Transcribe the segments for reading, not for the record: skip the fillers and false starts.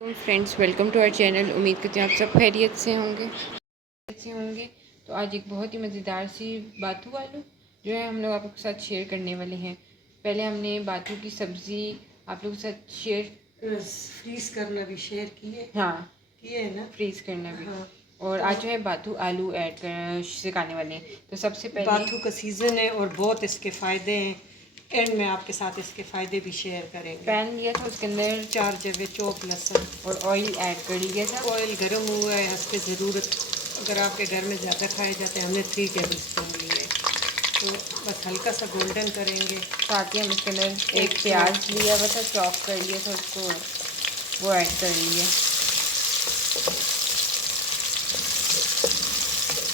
तो friends, welcome to our channel. उम्मीद करते हैं आप सब खैरियत से होंगे। तो आज एक बहुत ही मज़ेदार सी बाथू आलू जो है हम लोग आपके साथ शेयर करने वाले हैं। पहले हमने बाथू की सब्ज़ी आप लोगों के साथ शेयर फ्रीज करना भी शेयर किए। हाँ, किए है ना, फ्रीज़ करना भी। हाँ। और तो आज जो है बाथू आलू ऐड कर सिखाने वाले हैं। तो सबसे पहले बाथू का सीज़न है और बहुत इसके फ़ायदे हैं। एंड में आपके साथ इसके फ़ायदे भी शेयर करेंगे। पैन लिया था, उसके अंदर 4 जवे चौक लहसुन और ऑयल ऐड कर लिया था। ऑयल गर्म हुआ है हंसपे ज़रूरत, अगर आपके घर में ज़्यादा खाए जाते हैं। हमने 3 टेबल स्पून लिए, तो बस हल्का सा गोल्डन करेंगे। साथ ही हम इसके अंदर एक प्याज लिया हुआ था, चॉप कर लिया था उसको, वो ऐड कर लिया।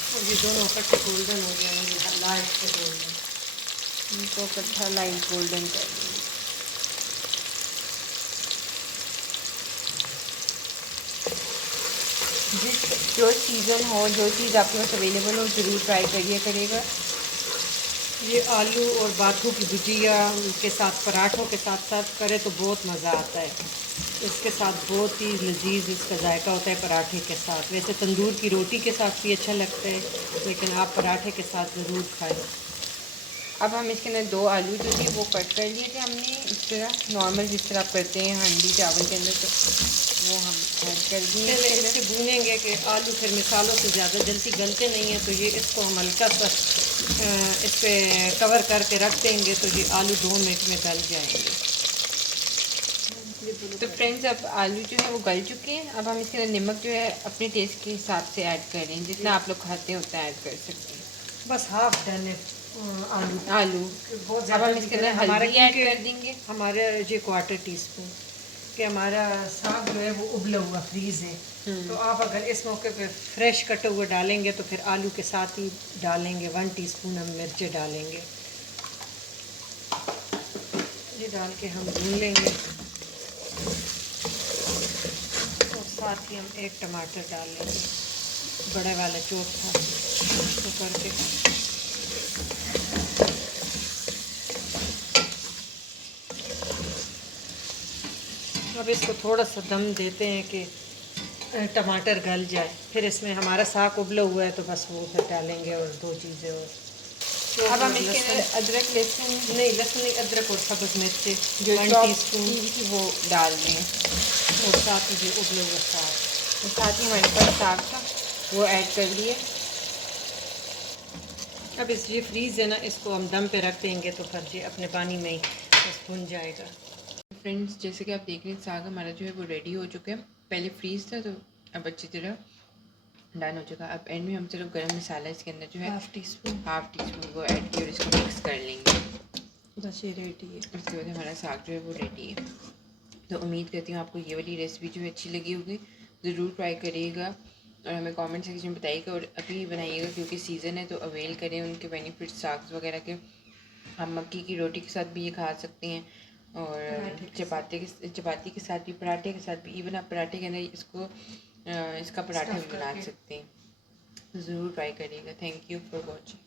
और ये दोनों इकट्ठे गोल्डन हो गए, मुझे लाइट से गोल्डन, इनको इकट्ठा लाइट गोल्डन कर लेंगे। जो सीज़न हो, जो चीज़ आपके पास अवेलेबल हो, ज़रूर ट्राई करिएगा। ये आलू और बाथू की भुजिया के साथ पराठों के साथ सर्व करें तो बहुत मज़ा आता है। इसके साथ बहुत ही लजीज इसका जायका होता है पराठे के साथ। वैसे तंदूर की रोटी के साथ भी अच्छा लगता है, लेकिन आप पराठे के साथ ज़रूर खाएं। अब हम इसके अंदर 2 आलू जो थे वो कट कर लिए थे हमने, इस तरह नॉर्मल जिस तरह आप करते हैं हांडी चावल के अंदर, तो वो हम ऐड कर दिए। पहले इससे भूनेंगे कि आलू फिर मिसालों से ज़्यादा जल्दी गलते नहीं हैं, तो ये इसको हम हल्का सा इस पर कवर करके रख देंगे, तो ये आलू 2 मिनट में गल जाएंगे। तो फ्रेंड्स, अब आलू जो है वो गल चुके हैं। अब हम इसके अंदर नमक जो है अपने टेस्ट के हिसाब से ऐड कर रहे हैं, जितना आप लोग खाते हैं उतना ऐड कर सकते हैं। बस हाफ डन है आलू बहुत अब ज़्यादा हम इसके अंदर हल्दी ऐड कर देंगे। हमारे ये 1/4 टीस्पून कि हमारा साग जो है वो उबला हुआ फ्रीज़ है। तो आप अगर इस मौके पे फ्रेश कटे हुए डालेंगे तो फिर आलू के साथ ही डालेंगे। 1 टीस्पून हम मिर्चें डालेंगे, ये डाल के हम भून लेंगे। और साथ ही हम 1 टमाटर डाल लेंगे, बड़े वाला चोट था तो करके। अब इसको थोड़ा सा दम देते हैं कि टमाटर गल जाए, फिर इसमें हमारा साग उबला हुआ है तो बस वो फिर डालेंगे और 2 चीज़ें और। तो अब हम इसके अंदर अदरक लहसुन नहीं, अदरक और सब्ज़ मिर्ची जो 1 टीस्पून थी वो डाल दें, और साथ ही ये उबला हुआ साग, तो साथ ही हमारे पास साग था वो ऐड कर लिए। अब ये फ्रीज़ है ना, इसको हम दम पे रख देंगे तो फिर ये अपने पानी में ही बस भुन जाएगा। फ्रेंड्स, जैसे कि आप देख रहे हैं साग हमारा जो है वो रेडी हो चुका है। पहले फ्रीज़ था, तो अब अच्छी तरह डन हो चुका है। अब एंड में हम सिर्फ गरम मसाला इसके अंदर जो है हाफ टी स्पून वो ऐड किया और इसको मिक्स कर लेंगे। बस ये रेडी है। उसके बाद हमारा साग जो है वो रेडी है। तो उम्मीद करती हूँ आपको ये वाली रेसिपी जो है अच्छी लगी होगी। ज़रूर ट्राई करिएगा और हमें कमेंट सेक्शन में बताइएगा, और अभी बनाइएगा क्योंकि सीज़न है, तो अवेल करें उनके बेनिफिट्स साग वगैरह के। आप मक्की की रोटी के साथ भी ये खा सकते हैं, और चपाती के साथ भी, पराठे के साथ भी। इवन आप पराठे के अंदर इसका पराठा भी बना सकते हैं। ज़रूर ट्राई करिएगा। Thank you for watching.